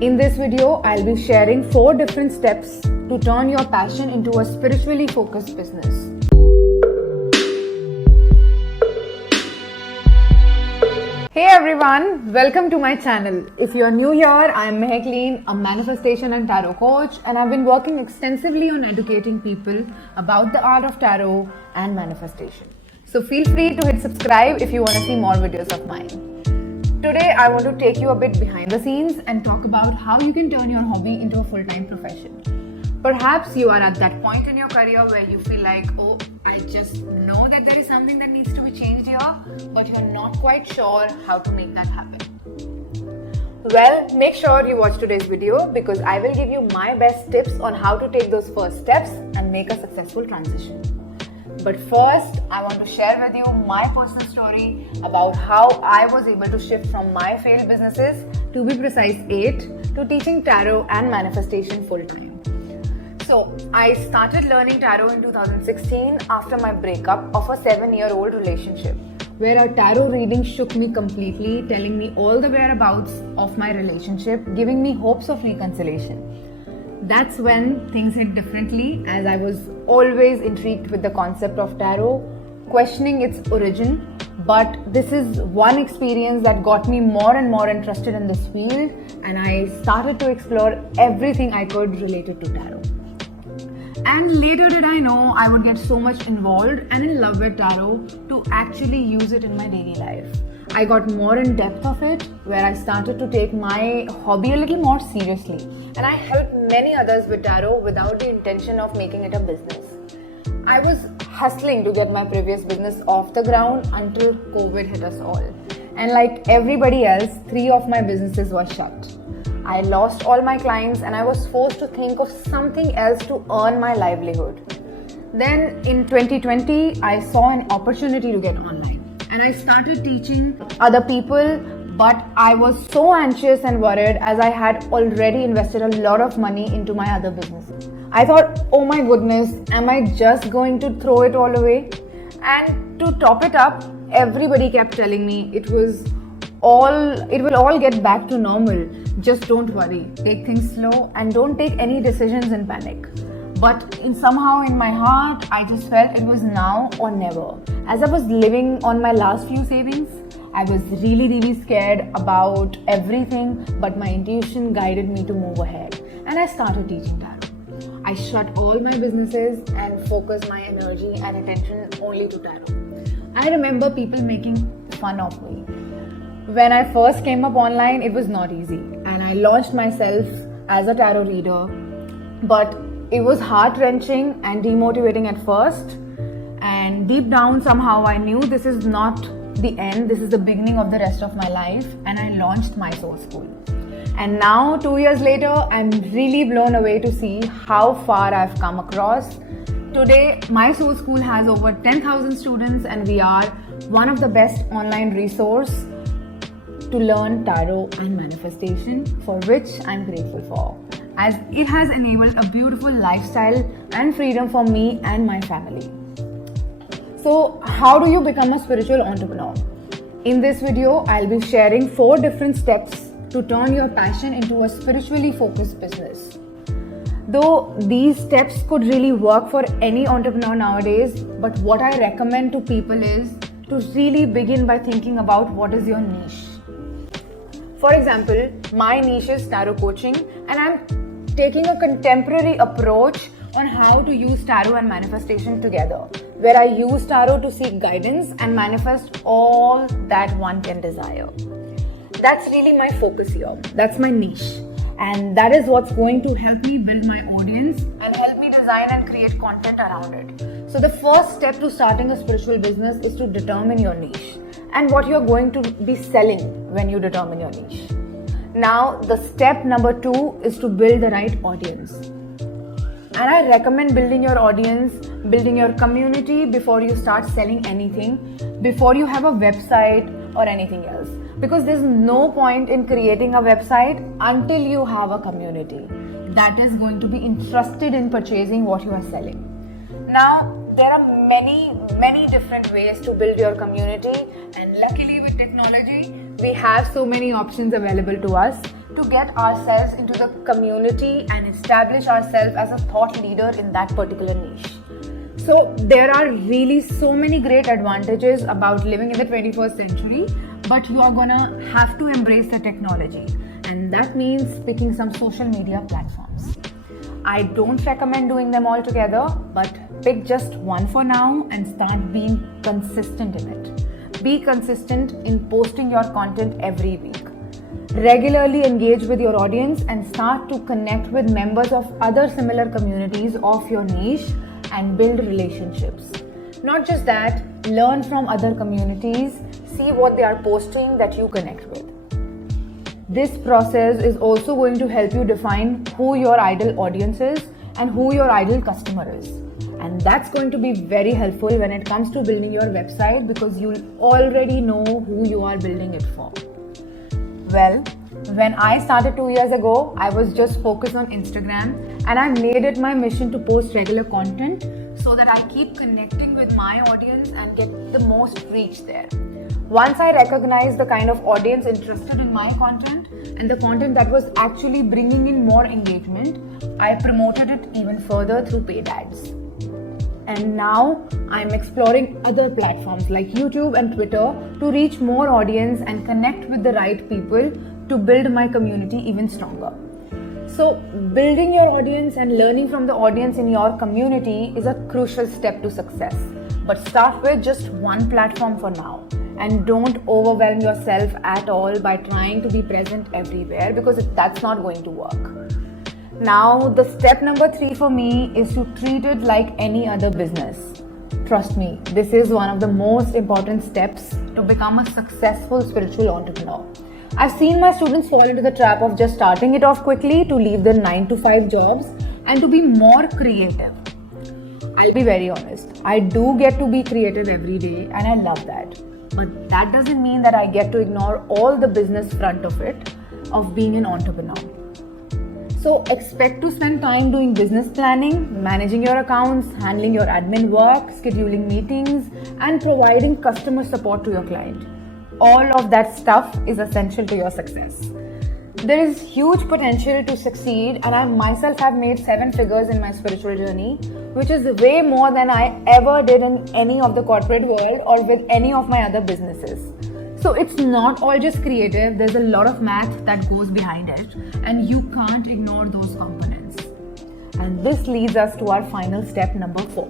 In this video, I'll be sharing 4 different steps to turn your passion into a spiritually focused business. Hey everyone, welcome to my channel. If you're new here, I am Mehakleen, a manifestation and tarot coach, and I've been working extensively on educating people about the art of tarot and manifestation. So feel free to hit subscribe if you want to see more videos of mine. Today, I want to take you a bit behind the scenes and talk about how you can turn your hobby into a full-time profession. Perhaps you are at that point in your career where you feel like, oh, I just know that there is something that needs to be changed here, but you're not quite sure how to make that happen. Well, make sure you watch today's video because I will give you my best tips on how to take those first steps and make a successful transition. But first, I want to share with you my personal story about how I was able to shift from my failed businesses, to be precise 8, to teaching tarot and manifestation full-time. So, I started learning tarot in 2016 after my breakup of a 7-year-old relationship, where a tarot reading shook me completely, telling me all the whereabouts of my relationship, giving me hopes of reconciliation. That's when things hit differently, as I was always intrigued with the concept of tarot, questioning its origin. But this is one experience that got me more and more interested in this field, and I started to explore everything I could related to tarot. And later did I know I would get so much involved and in love with tarot to actually use it in my daily life. I got more in depth of it, where I started to take my hobby a little more seriously, and I helped many others with tarot without the intention of making it a business. I was hustling to get my previous business off the ground until COVID hit us all. And like everybody else, 3 of my businesses were shut. I lost all my clients and I was forced to think of something else to earn my livelihood. Then in 2020, I saw an opportunity to get online. And I started teaching other people, but I was so anxious and worried as I had already invested a lot of money into my other businesses. I thought, oh my goodness, am I just going to throw it all away? And to top it up, everybody kept telling me it will all get back to normal. Just don't worry, take things slow and don't take any decisions in panic. But somehow in my heart, I just felt it was now or never. As I was living on my last few savings, I was really scared about everything, but my intuition guided me to move ahead. And I started teaching tarot. I shut all my businesses and focused my energy and attention only to tarot. I remember people making fun of me. When I first came up online, it was not easy. And I launched myself as a tarot reader. But it was heart-wrenching and demotivating at first, and deep down somehow I knew this is not the end, this is the beginning of the rest of my life, and I launched my soul school. And now 2 years later, I'm really blown away to see how far I've come across. Today, my soul school has over 10,000 students, and we are one of the best online resources to learn tarot and manifestation, for which I'm grateful for, as it has enabled a beautiful lifestyle and freedom for me and my family. So, how do you become a spiritual entrepreneur? In this video, I'll be sharing 4 different steps to turn your passion into a spiritually focused business. Though these steps could really work for any entrepreneur nowadays, but what I recommend to people is to really begin by thinking about what is your niche. For example, my niche is tarot coaching, and I'm taking a contemporary approach on how to use tarot and manifestation together, where I use tarot to seek guidance and manifest all that one can desire. That's really my focus here. That's my niche. And that is what's going to help me build my audience and help me design and create content around it. So the first step to starting a spiritual business is to determine your niche and what you're going to be selling when you determine your niche. Now, the step number 2 is to build the right audience. And I recommend building your audience, building your community before you start selling anything, before you have a website or anything else. Because there's no point in creating a website until you have a community that is going to be interested in purchasing what you are selling. Now, there are many different ways to build your community, and luckily with technology, we have so many options available to us to get ourselves into the community and establish ourselves as a thought leader in that particular niche. So there are really so many great advantages about living in the 21st century, but you are gonna have to embrace the technology, and that means picking some social media platforms. I don't recommend doing them all together, but pick just one for now and start being consistent in it. Be consistent in posting your content every week. Regularly engage with your audience and start to connect with members of other similar communities of your niche and build relationships. Not just that, learn from other communities, see what they are posting that you connect with. This process is also going to help you define who your ideal audience is and who your ideal customer is. And that's going to be very helpful when it comes to building your website, because you'll already know who you are building it for. Well, when I started 2 years ago, I was just focused on Instagram, and I made it my mission to post regular content so that I keep connecting with my audience and get the most reach there. Once I recognized the kind of audience interested in my content and the content that was actually bringing in more engagement, I promoted it even further through paid ads. And now I'm exploring other platforms like YouTube and Twitter to reach more audience and connect with the right people to build my community even stronger. So building your audience and learning from the audience in your community is a crucial step to success. But start with just one platform for now, and don't overwhelm yourself at all by trying to be present everywhere, because that's not going to work. Now, the step number 3 for me is to treat it like any other business. Trust me, this is one of the most important steps to become a successful spiritual entrepreneur. I've seen my students fall into the trap of just starting it off quickly to leave their 9-to-5 jobs and to be more creative. I'll be very honest, I do get to be creative every day and I love that. But that doesn't mean that I get to ignore all the business front of it, of being an entrepreneur. So expect to spend time doing business planning, managing your accounts, handling your admin work, scheduling meetings, and providing customer support to your client. All of that stuff is essential to your success. There is huge potential to succeed, and I myself have made 7 figures in my spiritual journey, which is way more than I ever did in any of the corporate world or with any of my other businesses. So it's not all just creative, there's a lot of math that goes behind it, and you can't ignore those components. And this leads us to our final step number 4,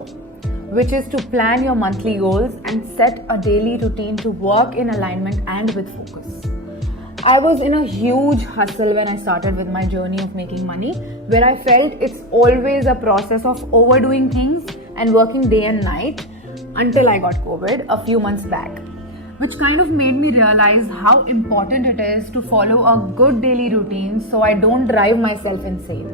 which is to plan your monthly goals and set a daily routine to work in alignment and with focus. I was in a huge hustle when I started with my journey of making money, where I felt it's always a process of overdoing things and working day and night, until I got COVID a few months back, which kind of made me realize how important it is to follow a good daily routine so I don't drive myself insane.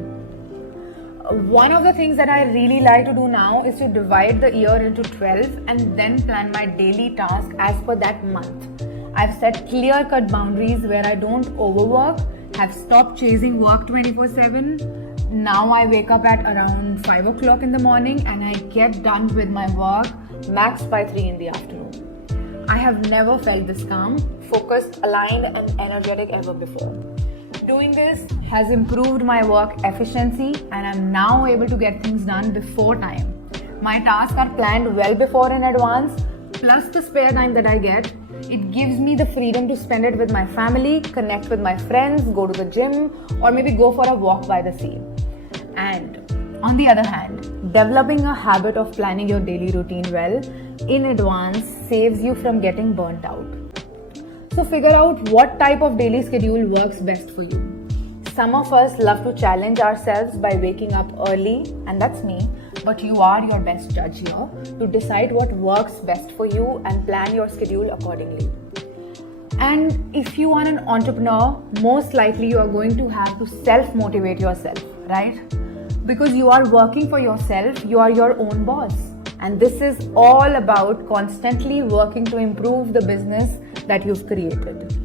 One of the things that I really like to do now is to divide the year into 12 and then plan my daily task as per that month. I've set clear-cut boundaries where I don't overwork, have stopped chasing work 24/7. Now I wake up at around 5 o'clock in the morning and I get done with my work max by 3 in the afternoon. I have never felt this calm, focused, aligned and energetic ever before. Doing this has improved my work efficiency and I'm now able to get things done before time. My tasks are planned well before in advance, plus the spare time that I get. It gives me the freedom to spend it with my family, connect with my friends, go to the gym, or maybe go for a walk by the sea. And on the other hand, developing a habit of planning your daily routine well in advance saves you from getting burnt out. So figure out what type of daily schedule works best for you. Some of us love to challenge ourselves by waking up early, and that's me, but you are your best judge here to decide what works best for you and plan your schedule accordingly. And if you are an entrepreneur, most likely you are going to have to self-motivate yourself, right? Because you are working for yourself, you are your own boss. And this is all about constantly working to improve the business that you've created.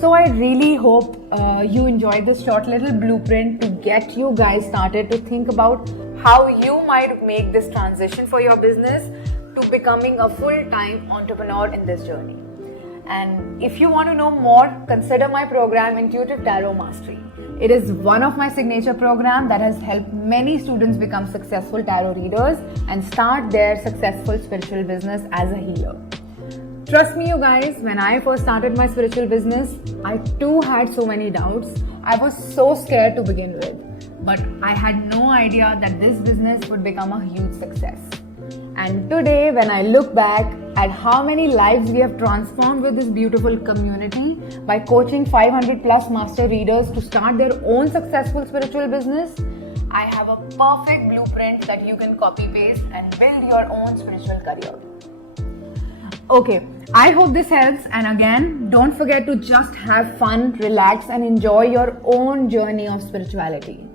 So I really hope you enjoyed this short little blueprint to get you guys started to think about how you might make this transition for your business to becoming a full-time entrepreneur in this journey. And if you want to know more, consider my program Intuitive Tarot Mastery. It is one of my signature programs that has helped many students become successful tarot readers and start their successful spiritual business as a healer. Trust me, you guys, when I first started my spiritual business, I too had so many doubts. I was so scared to begin with, but I had no idea that this business would become a huge success. And today, when I look back at how many lives we have transformed with this beautiful community by coaching 500 plus master readers to start their own successful spiritual business, I have a perfect blueprint that you can copy paste and build your own spiritual career. Okay, I hope this helps, and again, don't forget to just have fun, relax and enjoy your own journey of spirituality.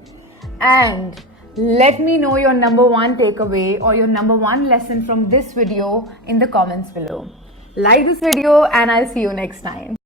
And let me know your number one takeaway or your number one lesson from this video in the comments below. Like this video and I'll see you next time.